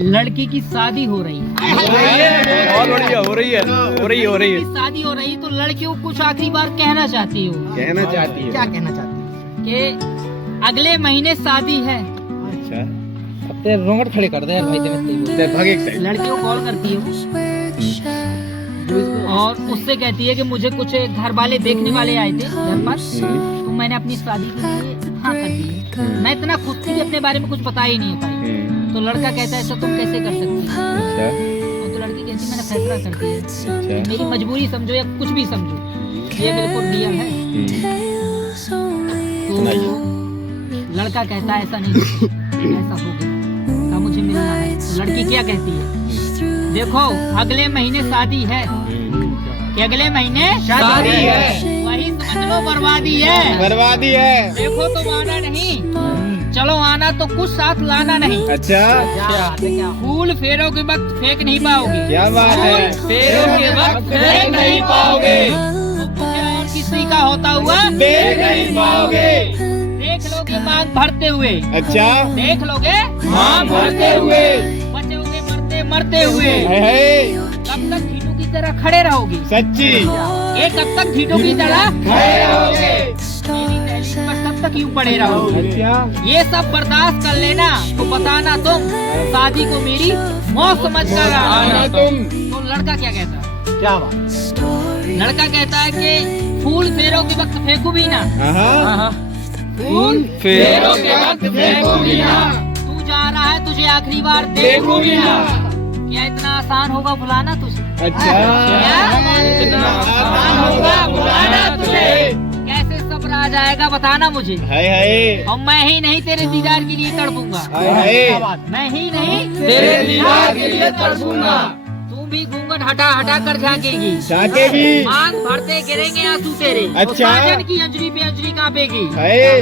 लड़की की शादी हो रही है। बहुत बढ़िया, हो रही है। शादी हो रही तो लड़की को कुछ आखिरी बार कहना चाहती हो। क्या कहना चाहती है? कि अगले महीने शादी है। अच्छा, अब तेरे रोंगट खड़े कर दे यार भाई इधर भाग एक साइड। लड़की को कॉल करती हो और उससे कहती है कि मुझे कुछ घर वाले देखने वाले आए थे घर पर, तो मैंने अपनी शादी के लिए हाँ कर दी। मैं इतना खुश थी कि अपने बारे में कुछ बता ही नहीं पाई। तो लड़का कहता है ऐसा तुम कैसे कर सकती हो? अच्छा, तो लड़की कहती मैंने फैसला कर दिया, अच्छा। मेरी मजबूरी समझो या कुछ भी समझो, ये बिल्कुल रियल है। तो लड़का कहता है ऐसा नहीं, ऐसा हो गया, मुझे मिलना है। तो लड़की क्या कहती है, देखो अगले महीने शादी है, कि अगले महीने शादी है, वही समझ लो बर्बादी है। देखो तुम आना नहीं, चलो आना तो कुछ साथ लाना नहीं। अच्छा, फूल फेरों के वक्त फेंक नहीं पाओगे। क्या बात है? फेरों के वक्त फेंक नहीं पाओगे, और किसी का होता हुआ देख नहीं पाओगे। देख लोगे मांग भरते हुए। अच्छा, देख लोगे मांग भरते हुए। बचोगे मरते मरते हुए। कब तक ढीठू की तरह खड़े रहोगे? सच्ची, ये कब तक ढीठू की तरह खड़े रहोगे। मेरी दहलीज पर कब तक यूं पड़े रहोगे? अच्छा, ये सब बर्दाश्त कर लेना तो बताना तुम शादी को मेरी मौत समझ कर आना तुम। तो लड़का क्या कहता है? क्या बात? लड़का कहता है कि फूल फेरों के वक्त फेंकू भी ना। हाँ, फूल फेरों के वक्त फेंकू भी ना। तू जा रहा है, तुझे आखिरी बार देखू भी ना। क्या इतना आसान होगा भुलाना तुझे? अच्छा, इतना आसान होगा भुलाना तुझे? कैसे सब्र आ जाएगा बताना मुझे। हाय और मैं ही नहीं तेरे दीदार के लिए तड़पूंगा। हाय, मैं ही नहीं तेरे दीदार के लिए तड़पूंगा। तू भी घूंघट हटा हटा कर झांकेगी। झांकेगी। मांग भरते गिरेंगे आंसू तेरे। अच्छा। और साजन की अंजलि पे अंजलि कांपेगी। हाय,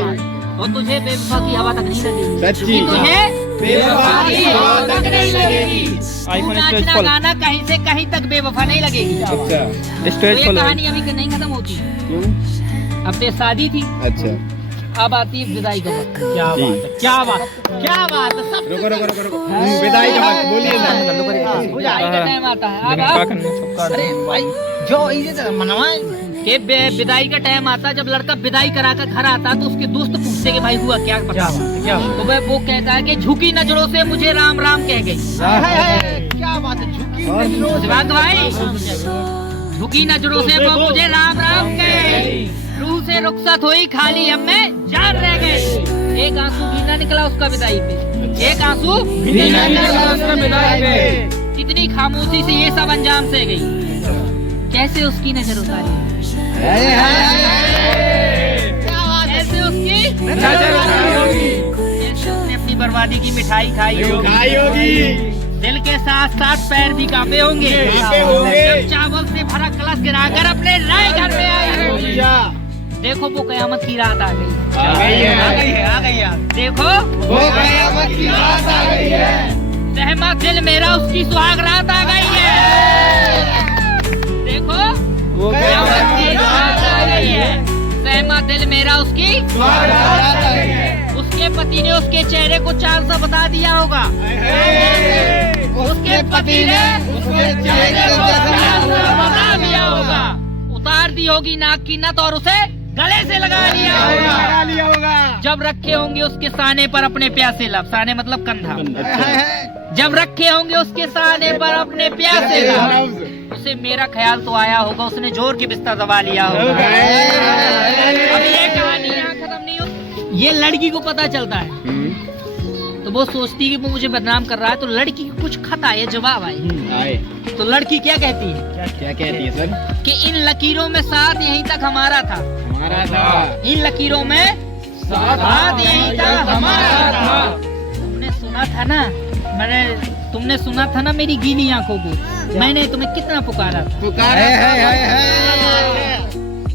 और तुझे बेवफा की हवा तक नहीं लगेगी। सच्ची। तुझे बेवफा की हवा तक नहीं लगेगी। तू नाचना गाना कहीं से कहीं तक बेवफा नहीं लगेगी। अच्छा, तो ये कहानी अभी नहीं खत्म होती। क्यों? अब तो शादी थी, अच्छा, अब आती है विदाई का वक्त। क्या जी। बात है? क्या बात? क्या बात है? सब रुको। विदाई का बात बोलिए ना। विदाई का टाइम आता है। अब अरे भाई जो इसे तरह मनवा के विदाई का टाइम आता, जब लड़का विदाई करा कर घर आता तो उसके दोस्त पूछते कि भाई हुआ क्या क्या पता। बात है? क्या बात तो वह वो कहता है कि झुकी नजरों से मुझे राम राम कह गई। है? क्या बात है? झुकी नजरों से- दिमाग भाई, झुकी नजरों से वो मुझे राम राम कह गई। रूह से रुखसत हुई, खाली हम में जान रह गए। एक आंसू भी ना निकला उसका विदाई पे, एक आंसू भी ना निकला उसका विदाई पे। कितनी खामोशी से ये सब अंजाम से गई, कैसे उसकी नजर उतारी, कैसे उसकी नजर उतारी होगी। कैसे उसने अपनी बर्बादी की मिठाई खाई होगी। खाई होगी। दिल के साथ साथ पैर भी कांपे होंगे। कांपे होंगे। जब चावल से भरा कलश गिराकर अपने राय घर में आई होगी। देखो वो कयामत की रात आ गई। आ गई है। आ गई यार। देखो वो कयामत की रात आ गई है। सहमा दिल मेरा उसकी सुहाग रात आ गई है। देखो वो कयामत की रात आ गई है। सहमा दिल मेरा उसकी सुहाग रात आ गई है। उसके पति ने उसके चेहरे को चांद सा बता दिया होगा। उसके पति ने उसके चेहरे को चांद सा बता दिया होगा। उतार दी होगी नाक की नथ और उसे गले से लगा लिया होगा। जब रखे होंगे उसके साने पर अपने प्यासे लब, साने मतलब कंधा। जब रखे होंगे उसके साने पर अपने प्यासे लब, उसे मेरा ख्याल तो आया होगा, उसने जोर के बिस्तर दबा लिया होगा। अब ये कहानी यहाँ खत्म नहीं होती। ये लड़की को पता चलता है तो वो सोचती है कि वो मुझे बदनाम कर रहा है। तो लड़की को कुछ खत आए, जवाब आए। तो लड़की क्या कहती है, क्या कहती है सर? कि इन लकीरों में साथ यहीं तक हमारा था। हमारा था। इन लकीरों में साथ यहीं तक हमारा था। तुमने सुना था ना, तुमने सुना था ना मेरी गीली आंखों को, मैंने तुम्हें कितना पुकारा था।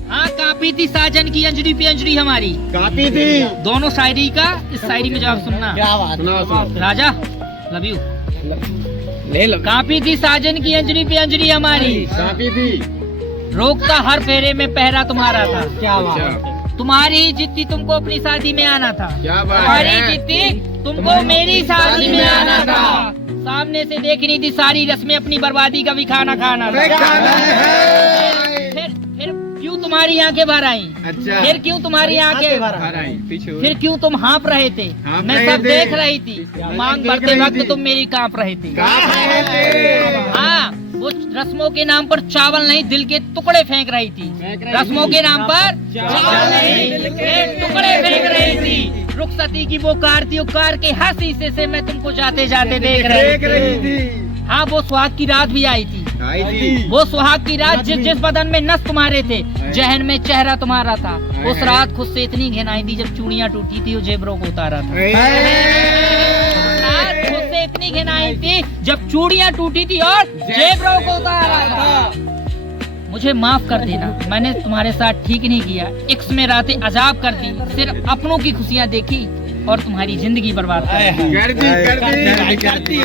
हाँ कापी थी साजन की अंजलि पे अंजलि हमारी। कापी थी। दोनों शायरी का इस शायरी में जवाब सुनना। क्या बात है? सुनाओ। राजा लव यू। ले लो। कापी थी साजन की अंजलि पे अंजलि हमारी। कापी थी। रोकता हर फेरे में पहरा तुम्हारा था। क्या बात है? तुम्हारी ही जिद्दी तुमको अपनी शादी में आना था। क्या बात तुम्हारी है? जिद्दी तुमको मेरी शादी में आना था। सामने से देखनी थी सारी रस्में, अपनी बर्बादी का भी खाना खाना था। फिर क्यों तुम्हारी आंखें भर आई? अच्छा। फिर क्यों तुम्हारी आंखें पीछे फिर क्यों तुम हाँप रहे थे? हाँप मैं रहे सब थे। देख रही थी, मांग देख भरते रही वक्त थी। तुम मेरी कांप रहे थे। हाँ। हाँ, वो रस्मों के नाम पर चावल नहीं दिल के टुकड़े फेंक रही थी। रस्मों के नाम पर चावल नहीं दिल के टुकड़े फेंक रही थी। रुखसती की वो कार थी, वो कार के हर शीशे से मैं तुमको जाते जाते देख रही थी। हाँ, वो सुहाग की रात भी आई थी। वो सुहाग की रात जिस बदन में नस तुम्हारे थे, जहन में चेहरा तुम्हारा था। उस रात खुद से इतनी घिनाई थी जब चूड़ियां टूटी थी, वो जेबरों को उतारा था। रात खुद से इतनी घिनाई थी जब चूड़ियां टूटी थी और जेबरों को उतारा था। मुझे माफ कर देना, मैंने तुम्हारे साथ ठीक नहीं किया। इक्स में रातें अजाब कर दी, सिर्फ अपनों की खुशियां देखी और तुम्हारी जिंदगी बर्बाद कर दी। कर दी